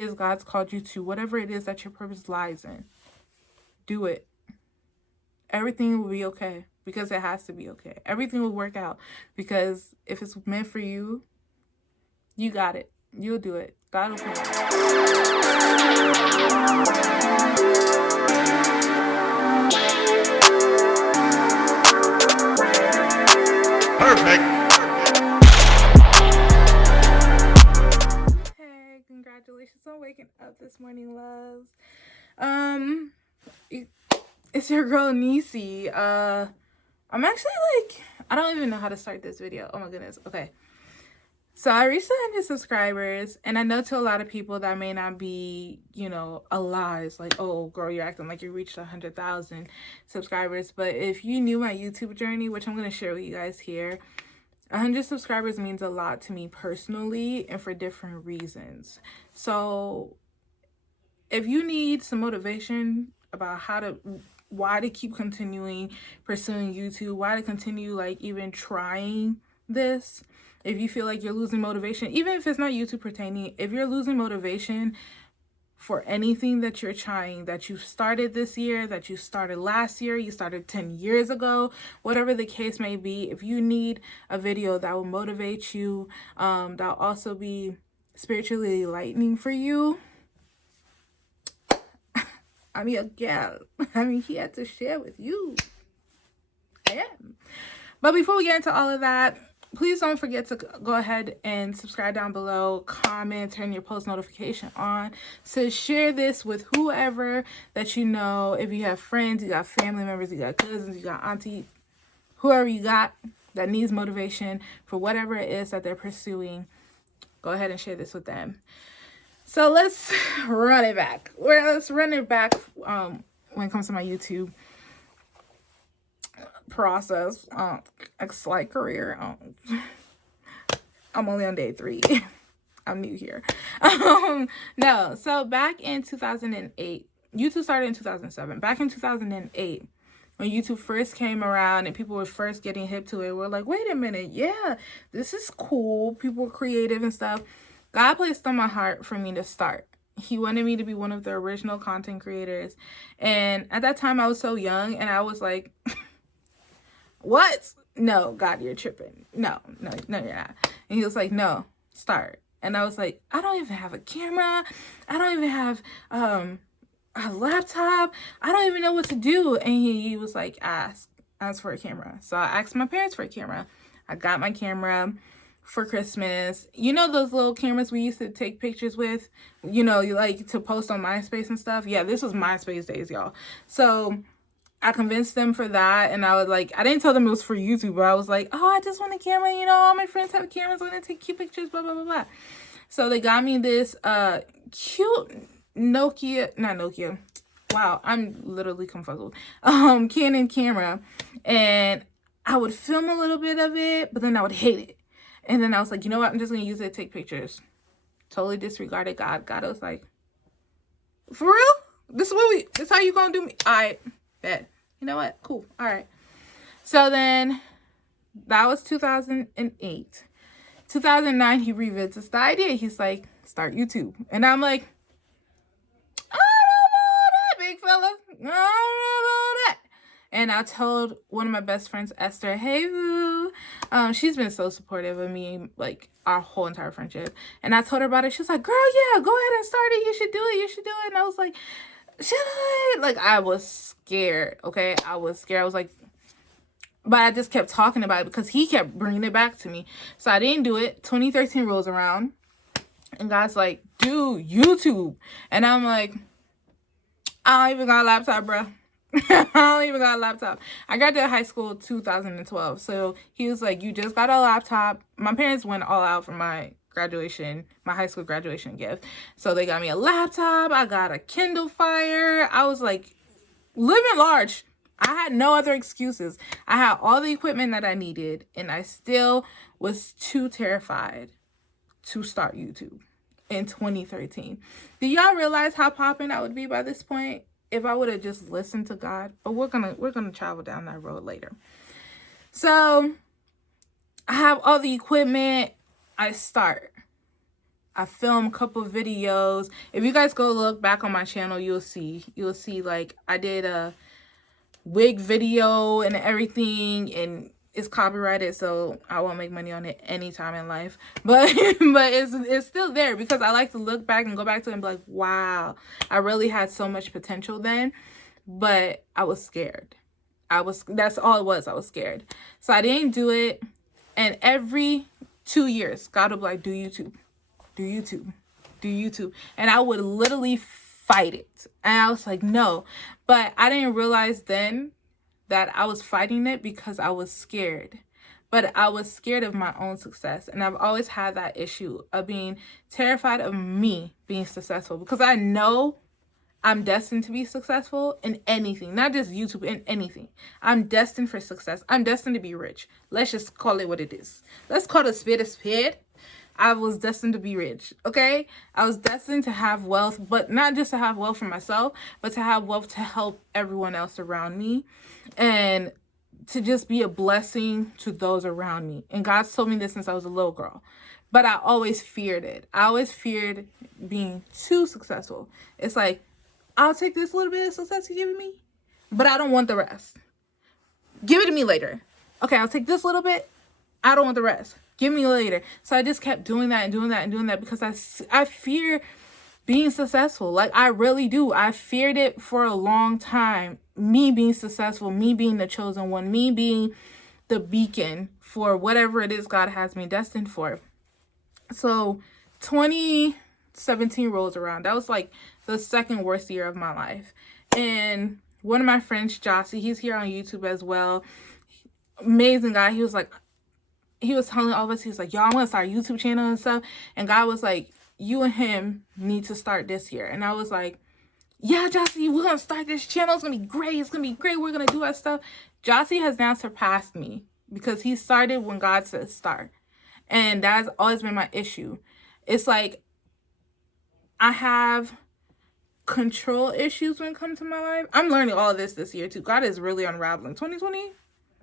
is God's called you to, whatever it is that your purpose lies in, do it. Everything will be okay because it has to be okay. Everything will work out because if it's meant for you, you got it. You'll do it. God will provide. Perfect. Hey, congratulations on waking up this morning, loves. It's your girl Nisi. I'm actually like, I don't even know how to start this video. Oh my goodness. Okay. So I reached 100 subscribers, and I know to a lot of people that may not be, a lie. It's like, oh, girl, you're acting like you reached 100,000 subscribers. But if you knew my YouTube journey, which I'm going to share with you guys here, 100 subscribers means a lot to me personally and for different reasons. So if you need some motivation about why to keep continuing pursuing YouTube, why to continue like even trying this, if you feel like you're losing motivation, even if it's not YouTube pertaining, if you're losing motivation for anything that you're trying, that you started this year, that you started last year, you started 10 years ago, whatever the case may be, if you need a video that will motivate you, that'll also be spiritually enlightening for you, I'm your gal. I'm here to share with you. I am. But before we get into all of that, please don't forget to go ahead and subscribe down below, comment, turn your post notification on. So share this with whoever that you know. If you have friends, you got family members, you got cousins, you got auntie, whoever you got that needs motivation for whatever it is that they're pursuing, go ahead and share this with them. So let's run it back. Let's run it back when it comes to my YouTube process, like career. I'm only on day 3. I'm new here. No, so back in 2008, YouTube started in 2007. Back in 2008, when YouTube first came around and people were first getting hip to it, we're like, wait a minute, yeah, this is cool. People were creative and stuff. God placed on my heart for me to start. He wanted me to be one of the original content creators. And at that time, I was so young, and I was like, what? No, God, you're tripping. No, you're not. And he was like, no, start. And I was like, I don't even have a camera. I don't even have a laptop. I don't even know what to do. And he was like, ask for a camera. So I asked my parents for a camera. I got my camera for Christmas. You know those little cameras we used to take pictures with? You like to post on MySpace and stuff? Yeah, this was MySpace days, y'all. So I convinced them for that, and I was like, I didn't tell them it was for YouTube, but I was like, oh, I just want a camera, all my friends have cameras, I'm gonna take cute pictures, blah, blah, blah, blah. So they got me this cute Nokia, wow, I'm literally confuzzled, Canon camera, and I would film a little bit of it, but then I would hate it. And then I was like, you know what? I'm just going to use it to take pictures. Totally disregarded God. God was like, for real? This is how you going to do me? All right, bet. You know what? Cool. All right. So then that was 2008. 2009, he revisits the idea. He's like, start YouTube. And I'm like, I don't know that, big fella. I don't know that. And I told one of my best friends, Esther, hey, boo. She's been so supportive of me, like, our whole entire friendship. And I told her about it. She was like, girl, yeah, go ahead and start it. You should do it. You should do it. And I was like, should I? Like, I was scared, okay? I was scared. I was like, but I just kept talking about it because he kept bringing it back to me. So I didn't do it. 2013 rolls around. And God's like, dude, YouTube. And I'm like, I don't even got a laptop, bro. I don't even got a laptop. I graduated high school 2012. So he was like, you just got a laptop. My parents went all out for my graduation, my high school graduation gift. So they got me a laptop. I got a Kindle Fire. I was like living large. I had no other excuses. I had all the equipment that I needed, and I still was too terrified to start YouTube in 2013. Do y'all realize how popping I would be by this point if I would have just listened to God? But we're gonna travel down that road later. So I have all the equipment. I start I film a couple videos. If you guys go look back on my channel, you'll see like I did a wig video and everything, and it's copyrighted, so I won't make money on it anytime in life. But but it's still there because I like to look back and go back to it and be like, wow, I really had so much potential then, but I was scared. That's all it was. I was scared. So I didn't do it. And every 2 years, God would be like, do YouTube, do YouTube, do YouTube. And I would literally fight it. And I was like, no. But I didn't realize then that I was fighting it because I was scared. But I was scared of my own success. And I've always had that issue of being terrified of me being successful, because I know I'm destined to be successful in anything, not just YouTube, in anything. I'm destined for success. I'm destined to be rich. Let's just call it what it is. Let's call it a spade a spade. I was destined to be rich, okay? I was destined to have wealth, but not just to have wealth for myself, but to have wealth to help everyone else around me and to just be a blessing to those around me. And God's told me this since I was a little girl. But I always feared it. I always feared being too successful. It's like, I'll take this little bit of success you're giving me, but I don't want the rest. Give it to me later. Okay, I'll take this little bit. I don't want the rest. Give me later. So I just kept doing that and doing that and doing that because I fear being successful. Like, I really do. I feared it for a long time. Me being successful, me being the chosen one, me being the beacon for whatever it is God has me destined for. So 2017 rolls around. That was like the second worst year of my life. And one of my friends, Jossie, he's here on YouTube as well. Amazing guy. He was telling all of us, he was like, y'all, I'm going to start a YouTube channel and stuff. And God was like, you and him need to start this year. And I was like, yeah, Jossie, we're going to start this channel. It's going to be great. It's going to be great. We're going to do our stuff. Jossie has now surpassed me because he started when God said start. And that's always been my issue. It's like I have control issues when it comes to my life. I'm learning all of this year too. God is really unraveling. 2020,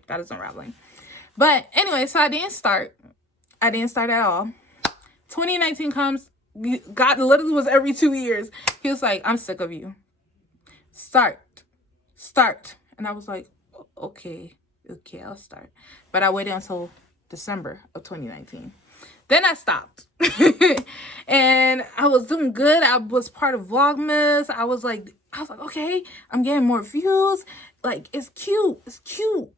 God is unraveling. But anyway, so I didn't start. I didn't start at all. 2019 comes. God literally was every 2 years. He was like, I'm sick of you. Start. And I was like, okay, I'll start. But I waited until December of 2019. Then I stopped. And I was doing good. I was part of Vlogmas. I was like, okay, I'm getting more views. Like, it's cute.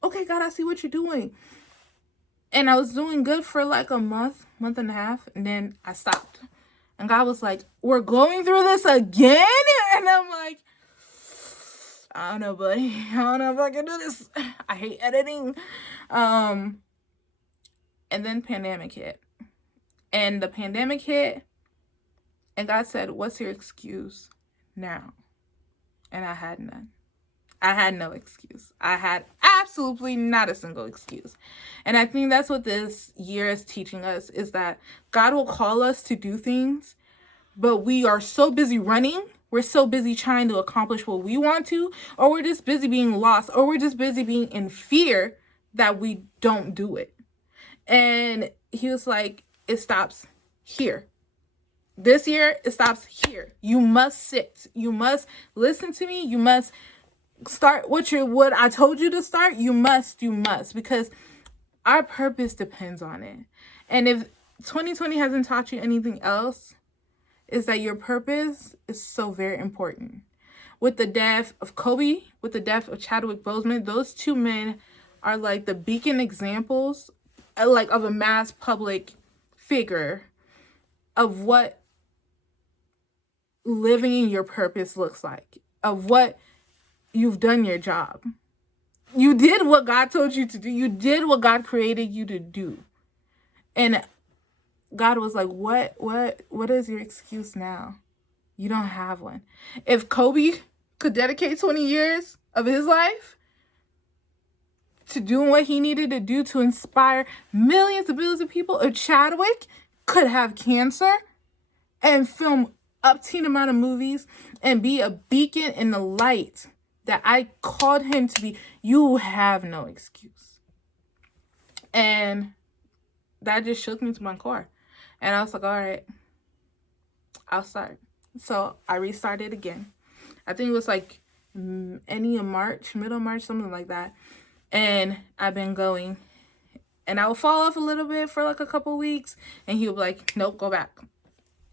Okay, God, I see what you're doing. And I was doing good for like a month and a half. And then I stopped. And God was like, we're going through this again? And I'm like, I don't know, buddy. I don't know if I can do this. I hate editing. And then pandemic hit. And the pandemic hit. And God said, what's your excuse now? And I had none. I had no excuse. I had absolutely not a single excuse. And I think that's what this year is teaching us, is that God will call us to do things, but we are so busy running. We're so busy trying to accomplish what we want to, or we're just busy being lost, or we're just busy being in fear that we don't do it. And he was like, it stops here. This year, it stops here. You must sit. You must listen to me. You must start what I told you to start. You must, because our purpose depends on it. And if 2020 hasn't taught you anything else, is that your purpose is so very important. With the death of Kobe, with the death of Chadwick Boseman, those two men are like the beacon examples, like of a mass public figure of what living in your purpose looks like, of what you've done your job. You did what God told you to do. You did what God created you to do. And God was like, what is your excuse now? You don't have one. If Kobe could dedicate 20 years of his life to doing what he needed to do to inspire millions of billions of people, if Chadwick could have cancer and film obscene amount of movies and be a beacon in the light that I called him to be, you have no excuse. And that just shook me to my core. And I was like, all right, I'll start. So I restarted again. I think it was like any of March, middle of March, something like that. And I've been going. And I would fall off a little bit for like a couple weeks. And he would be like, nope, go back.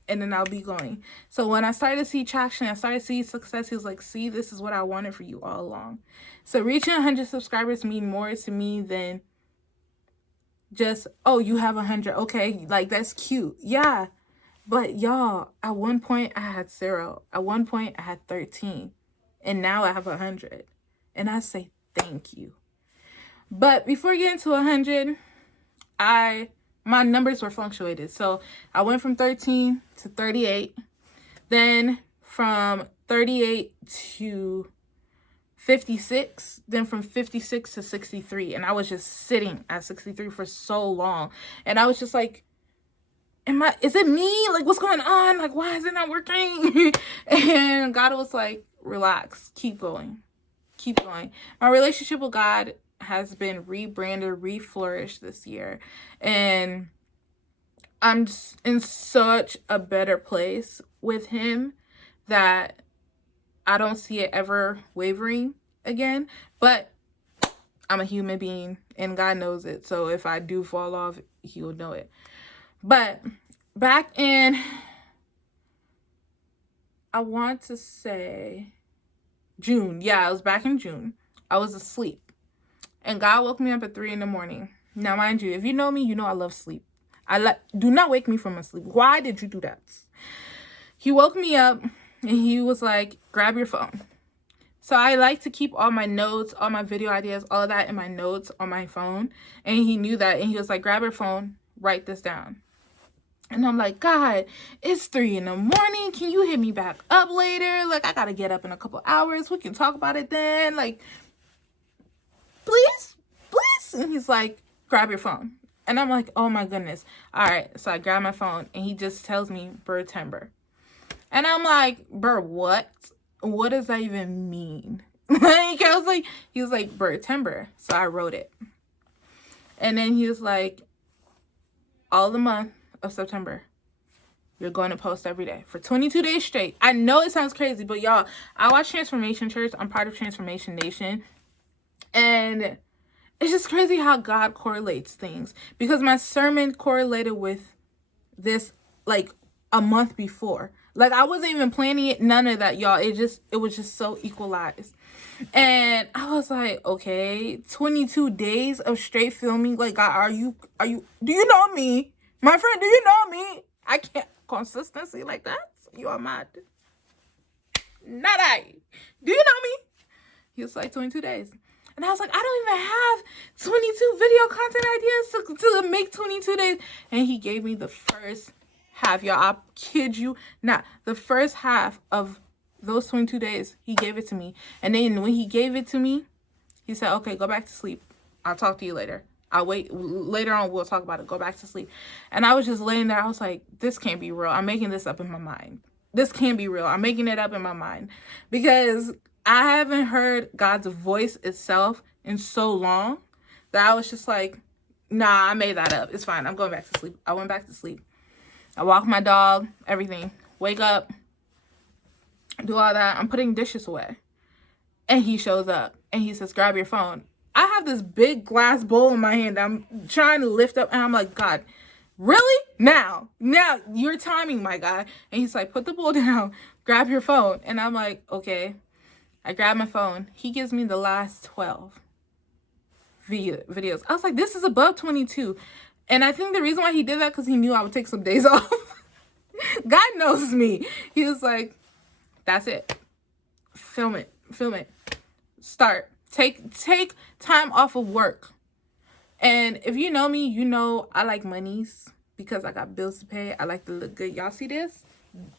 And then I'll be going. So when I started to see traction, I started to see success. He was like, see, this is what I wanted for you all along. So reaching 100 subscribers mean more to me than just, oh, you have 100. Okay, like that's cute. Yeah. But y'all, at one point I had 0. At one point I had 13. And now I have 100. And I say thank you. But before getting to 100, my numbers were fluctuated. So I went from 13 to 38. Then from 38 to 56, then from 56 to 63. And I was just sitting at 63 for so long. And I was just like, is it me? Like, what's going on? Like, why is it not working? And God was like, relax, keep going. Keep going. My relationship with God has been rebranded, reflourished this year. And I'm in such a better place with him that I don't see it ever wavering again. But I'm a human being and God knows it. So if I do fall off, he will know it. But back in, I want to say June. Yeah, I was back in June. I was asleep. And God woke me up at 3 a.m. Now, mind you, if you know me, you know I love sleep. Do not wake me from my sleep. Why did you do that? He woke me up and he was like, grab your phone. So I like to keep all my notes, all my video ideas, all of that in my notes on my phone. And he knew that. And he was like, grab your phone, write this down. And I'm like, God, it's 3 a.m. Can you hit me back up later? Like, I got to get up in a couple hours. We can talk about it then. Like, please. And he's like, grab your phone. And I'm like, oh my goodness. All right. So I grab my phone and he just tells me September. And I'm like, bro, what? What does that even mean? Like, he was like, September. So I wrote it. And then he was like, all the month of September, you're going to post every day for 22 days straight. I know it sounds crazy, but y'all, I watch Transformation Church. I'm part of Transformation Nation. And it's just crazy how God correlates things, because my sermon correlated with this like a month before. Like, I wasn't even planning it, none of that, y'all. It was just so equalized. And I was like, okay, 22 days of straight filming. Like, God, are you, do you know me? My friend, do you know me? I can't, consistency like that? You are mad. Not I. Do you know me? He was like, 22 days. And I was like, I don't even have 22 video content ideas to make 22 days. And he gave me the first half. Y'all, I kid you not. The first half of those 22 days, he gave it to me. And then when he gave it to me, he said, okay, go back to sleep. I'll talk to you later. I'll wait. Later on, we'll talk about it. Go back to sleep. And I was just laying there. I was like, this can't be real. I'm making this up in my mind. This can't be real. I'm making it up in my mind. Because I haven't heard God's voice itself in so long that I was just like, nah, I made that up. It's fine. I'm going back to sleep. I went back to sleep. I walk my dog, everything. Wake up, do all that. I'm putting dishes away. And he shows up and he says, grab your phone. I have this big glass bowl in my hand that I'm trying to lift up. And I'm like, God, really? Now, you're timing, my guy. And he's like, put the bowl down, grab your phone. And I'm like, okay. I grab my phone. He gives me the last 12 videos. I was like, this is above 22. And I think the reason why he did that, because he knew I would take some days off. God knows me. He was like, that's it. Film it. Start. Take time off of work. And if you know me, you know I like monies because I got bills to pay. I like to look good. Y'all see this?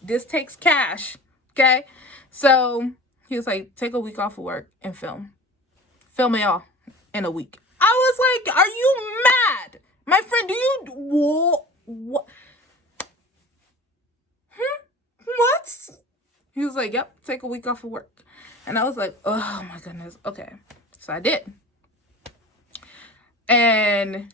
This takes cash. Okay? So he was like, take a week off of work and film. Film it all in a week. I was like, are you mad? My friend, do you... What? What? He was like, yep, take a week off of work. And I was like, oh my goodness. Okay. So I did. And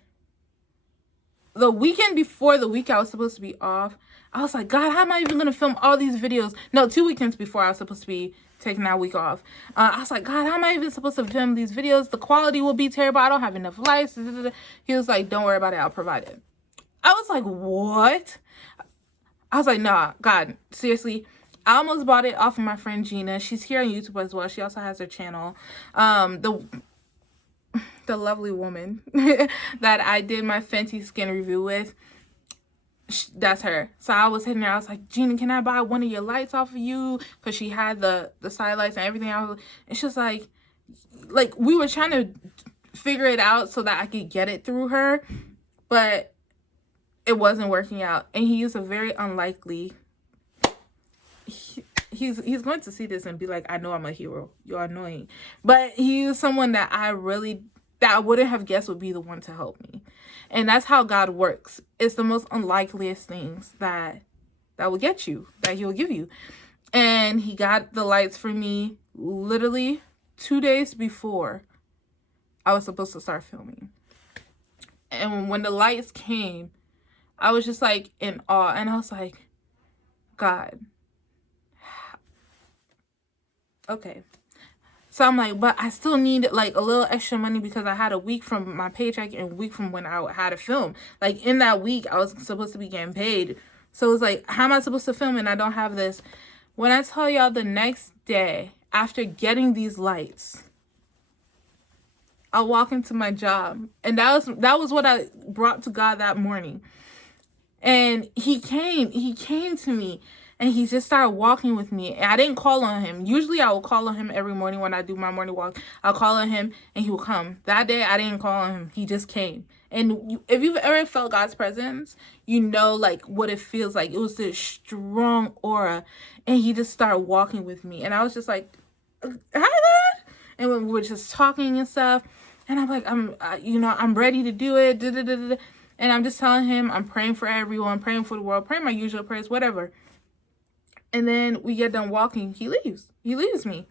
the weekend before the week I was supposed to be off, I was like, God, how am I even going to film all these videos? No, 2 weekends before I was supposed to be taking that week off. I was like, God, how am I even supposed to film these videos? The quality will be terrible. I don't have enough lights. He was like, don't worry about it. I'll provide it. I was like, what? I was like, nah, God, seriously. I almost bought it off of my friend Gina. She's here on YouTube as well. She also has her channel. The lovely woman that I did my Fenty skin review with, that's her. So I was hitting her. I was like, Gina, can I buy one of your lights off of you? Because she had the side lights and everything. And she's like we were trying to figure it out so that I could get it through her, but it wasn't working out. And he used a very unlikely. He's going to see this and be like, I know I'm a hero. You're annoying. But he used someone that I wouldn't have guessed would be the one to help me. And that's how God works. It's the most unlikeliest things that will get you, that he will give you. And he got the lights for me literally 2 days before I was supposed to start filming. And when the lights came, I was just like in awe. And I was like, God, okay. So I'm like, but I still need like a little extra money because I had a week from my paycheck and a week from when I had to film. Like in that week, I was supposed to be getting paid. So it was like, how am I supposed to film and I don't have this? When I tell y'all the next day, after getting these lights, I walk into my job. And that was what I brought to God that morning. And he came to me. And he just started walking with me. And I didn't call on him. Usually I will call on him every morning when I do my morning walk. I'll call on him and he will come. That day I didn't call on him. He just came. And if you've ever felt God's presence, you know like what it feels like. It was this strong aura. And he just started walking with me. And I was just like, hi God. And we were just talking and stuff. And I'm like, I'm ready to do it. And I'm just telling him, I'm praying for everyone, praying for the world, praying my usual prayers, whatever. And then we get done walking. He leaves. He leaves me.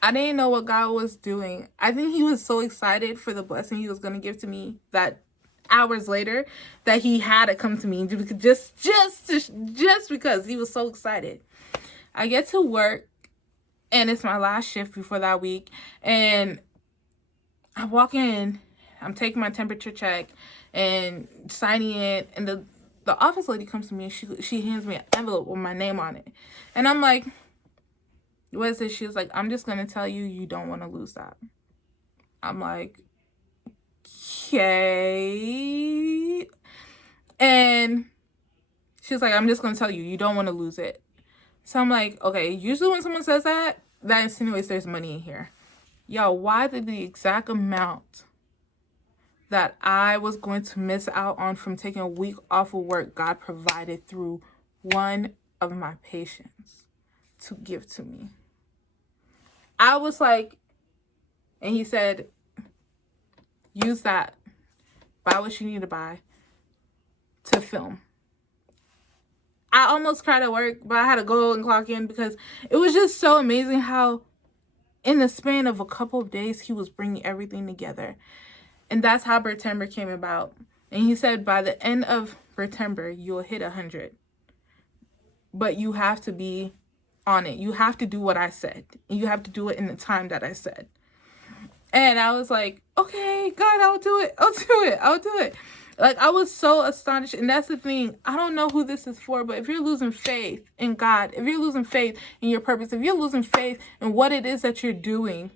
I didn't know what God was doing. I think he was so excited for the blessing he was going to give to me that hours later that he had to come to me just because he was so excited. I get to work and it's my last shift before that week. And I walk in. I'm taking my temperature check and signing it. And the office lady comes to me and she hands me an envelope with my name on it. And I'm like, what is this? She was like, I'm just going to tell you, you don't want to lose that. I'm like, okay. And she was like, I'm just going to tell you, you don't want to lose it. So I'm like, okay, usually when someone says that insinuates there's money in here. Yo, why did the exact amount that I was going to miss out on from taking a week off of work, God provided through one of my patients to give to me? I was like, and he said, use that, buy what you need to buy to film. I almost cried at work, but I had to go and clock in because it was just so amazing how in the span of a couple of days, he was bringing everything together. And that's how September came about. And he said, by the end of September, you'll hit 100. But you have to be on it. You have to do what I said. And you have to do it in the time that I said. And I was like, okay, God, I'll do it. I'll do it. Like, I was so astonished. And that's the thing. I don't know who this is for, but if you're losing faith in God, if you're losing faith in your purpose, if you're losing faith in what it is that you're doing,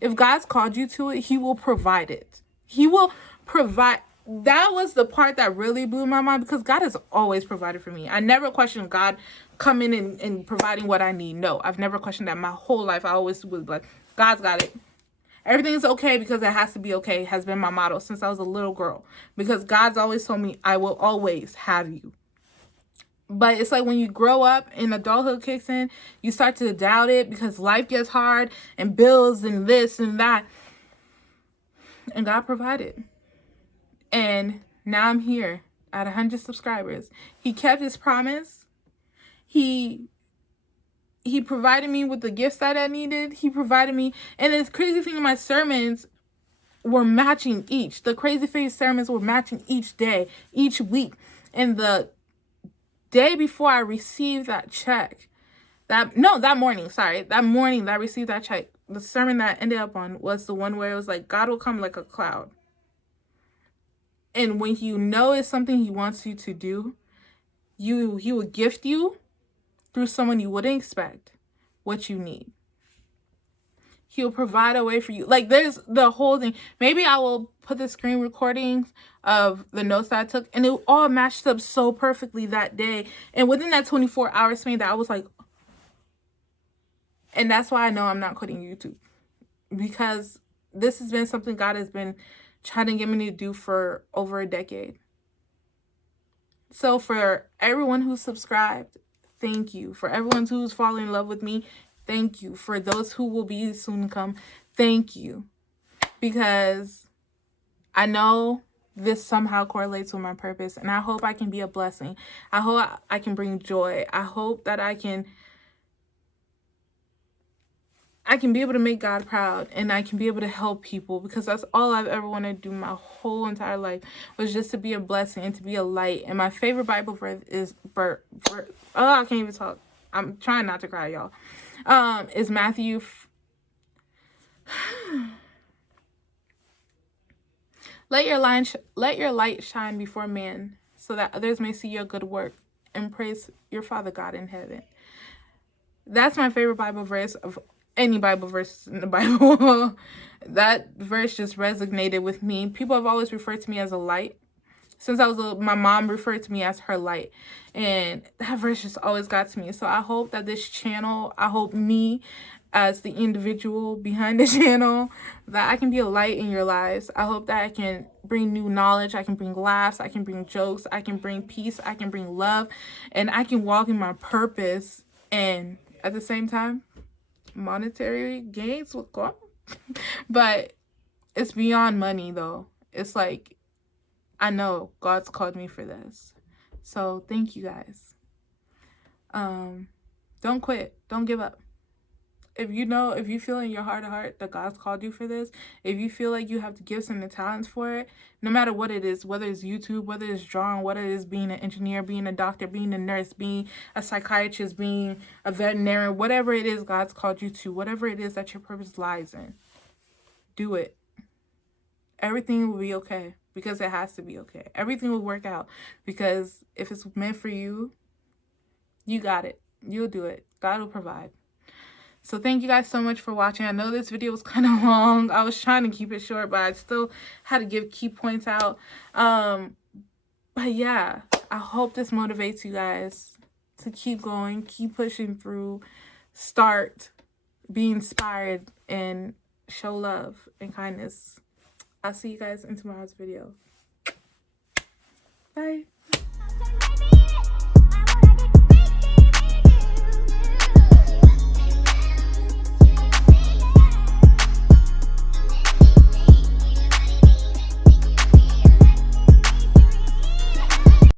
if God's called you to it, he will provide it. He will provide. That was the part that really blew my mind because God has always provided for me. I never questioned God coming and providing what I need. No, I've never questioned that my whole life. I always was like, God's got it. Everything's okay because it has to be okay has been my motto since I was a little girl. Because God's always told me, I will always have you. But it's like when you grow up and adulthood kicks in, you start to doubt it because life gets hard and bills and this and that. And God provided. And now I'm here at 100 subscribers. He kept his promise. He provided me with the gifts that I needed. He provided me. And the crazy thing in my sermons, were matching each. The Crazy Face sermons were matching each day, each week. And the day before I received that check, that morning that I received that check, the sermon that I ended up on was the one where it was like, God will come like a cloud. And when you know it's something he wants you to do, he will gift you through someone you wouldn't expect what you need. He'll provide a way for you. Like, there's the whole thing. Maybe I will put the screen recordings of the notes that I took, and it all matched up so perfectly that day. And within that 24-hour span, that I was like, and that's why I know I'm not quitting YouTube, because this has been something God has been trying to get me to do for over a decade. So for everyone who's subscribed, thank you. For everyone who's fallen in love with me, thank you. For those who will be soon to come, thank you. Because I know this somehow correlates with my purpose, and I hope I can be a blessing. I hope I can bring joy. I hope that I can be able to make God proud, and I can be able to help people, because that's all I've ever wanted to do my whole entire life, was just to be a blessing and to be a light. And my favorite Bible verse is I can't even talk. I'm trying not to cry, y'all. Is Matthew. Let your light shine before men, so that others may see your good work and praise your Father God in heaven. That's my favorite Bible verse of any Bible verse in the Bible. That verse just resonated with me. People have always referred to me as a light. Since I was little, my mom referred to me as her light. And that verse just always got to me. So I hope that this channel, I hope me as the individual behind the channel, that I can be a light in your lives. I hope that I can bring new knowledge. I can bring laughs. I can bring jokes. I can bring peace. I can bring love. And I can walk in my purpose. And at the same time, monetary gains will come. But it's beyond money, though. It's like, I know God's called me for this. So thank you guys. Don't quit. Don't give up. If you feel in your heart of heart that God's called you for this, if you feel like you have the gifts and the talents for it, no matter what it is, whether it's YouTube, whether it's drawing, whether it is being an engineer, being a doctor, being a nurse, being a psychiatrist, being a veterinarian, whatever it is God's called you to, whatever it is that your purpose lies in, do it. Everything will be okay, because it has to be okay. Everything will work out, because if it's meant for you, you got it. You'll do it. God will provide. So thank you guys so much for watching. I know this video was kind of long. I was trying to keep it short, but I still had to give key points out. But yeah, I hope this motivates you guys to keep going, keep pushing through, start, be inspired, and show love and kindness. I'll see you guys in tomorrow's video. Bye.